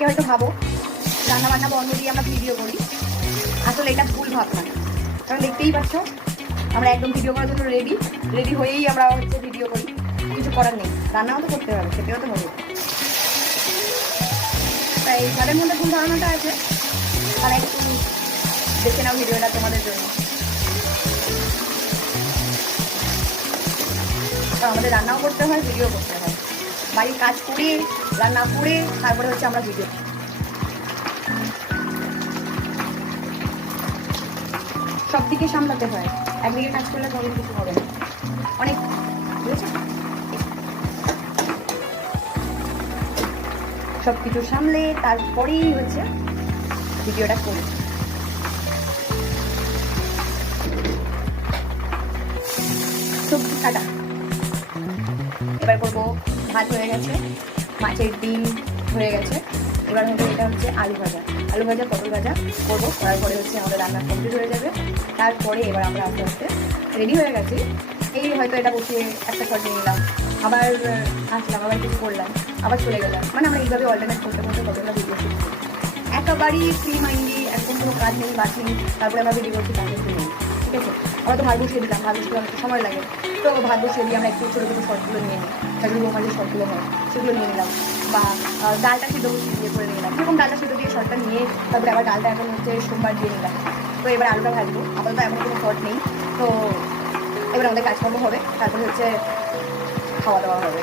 কে হয়তো ভাবো রান্না বান্না বন্ধ দিয়ে আমরা ভিডিও করি। আসলে এটা ভুল ভাবনা। কারণ দেখতেই পাচ্ছ, আমরা একদম ভিডিও করার জন্য রেডি রেডি হয়েই আমরা হচ্ছে ভিডিও করি। কিছু করার নেই। রান্নাও তো করতে হবে, খেতেও তো হবে। তাই তাদের মধ্যে ভুল ধারণাটা আছে। তারা একটু দেখে নাও ভিডিওটা তোমাদের জন্য। আমাদের রান্নাও করতে হয় ভিডিও করতে হয়। বাড়ির কাজ করে রান্না করে তারপরে হচ্ছে আমরা ভিডিও সব দিকে সামলাতে হয়। একদিকে কাজ করলে কোনো কিছু হবে না। অনেক বুঝেছ? সব কিছু সামলে তারপরেই হচ্ছে ভিডিওটা করি। সবজি কাটা। এবার করব ভাত হয়ে গেছে। মাছের ডিম হয়ে গেছে। এবার হবে এটা হচ্ছে আলু ভাজা। আলু ভাজা, পটল ভাজা করব। করার পরে হচ্ছে আমাদের রান্না কমপ্লিট হয়ে যাবে। তারপরে এবার আমরা আস্তে আস্তে রেডি হয়ে গেছি। এই হয়তো এটা বসিয়ে একটা শট নিয়ে নিলাম। আবার আসলাম, আবার কিছু করলাম, আবার চলে গেলাম। মানে আমরা এইভাবে অল্টারনেট করতে করতে কতগুলো ভিডিও করি একেবারেই ফ্রি মাইন্ডলি এখন কোনো কাজ নেই বাদ নেই। তারপরে আমরা ভিডিও করছি কিন্তু নেই। ঠিক আছে? আমরা তো ভাত বসিয়ে দিলাম ভাত বসিয়ে অনেক সময় লাগে। তো ভাত বসিয়ে দিয়ে আমরা একটু ছোটো ছোটো শর্টগুলো নিয়ে নিই। সেগুলো আমার যে শর্টগুলো হয়, সেগুলো নিয়ে নিলাম। বা ডালটা সিদ্ধ দিয়ে করে নিলাম। এরকম ডালটা সিদ্ধ দিয়ে শর্টটা নিয়ে তারপরে আবার ডালটা এখন হচ্ছে সোমবার দিয়ে নিলাম। তো এবার আলুটা ভাজবো। আপাতত এমন কোনো শর্ট নেই। তো এবার আমাদের কাজকর্ম হবে। তারপরে হচ্ছে খাওয়া দাওয়া হবে।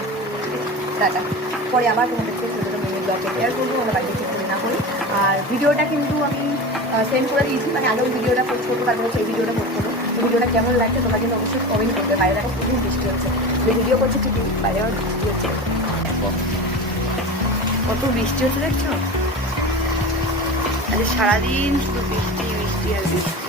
টাটা। পরে আবার তোমাদেরকে ছোটো ছোটো মিনি ব্লগে শেয়ার করব আমরা বাড়িতে ভিডিওটা কিন্তু আমি সেন্ড করে দিয়েছি মানে আগেও ভিডিওটা পোস্ট করব তারপরে সেই এই ভিডিওটা পোস্ট করব। তো ভিডিওটা কেমন লাগছে তোমার কিন্তু অবশ্যই কমেন্ট করবে। বাইরে দেখো খুবই বৃষ্টি হচ্ছে। যে ভিডিও করছে ঠিকই বাইরে আবার বৃষ্টি হচ্ছে। কত বৃষ্টি হচ্ছে দেখছ? আজ সারাদিন শুধু বৃষ্টি বৃষ্টি আর বৃষ্টি।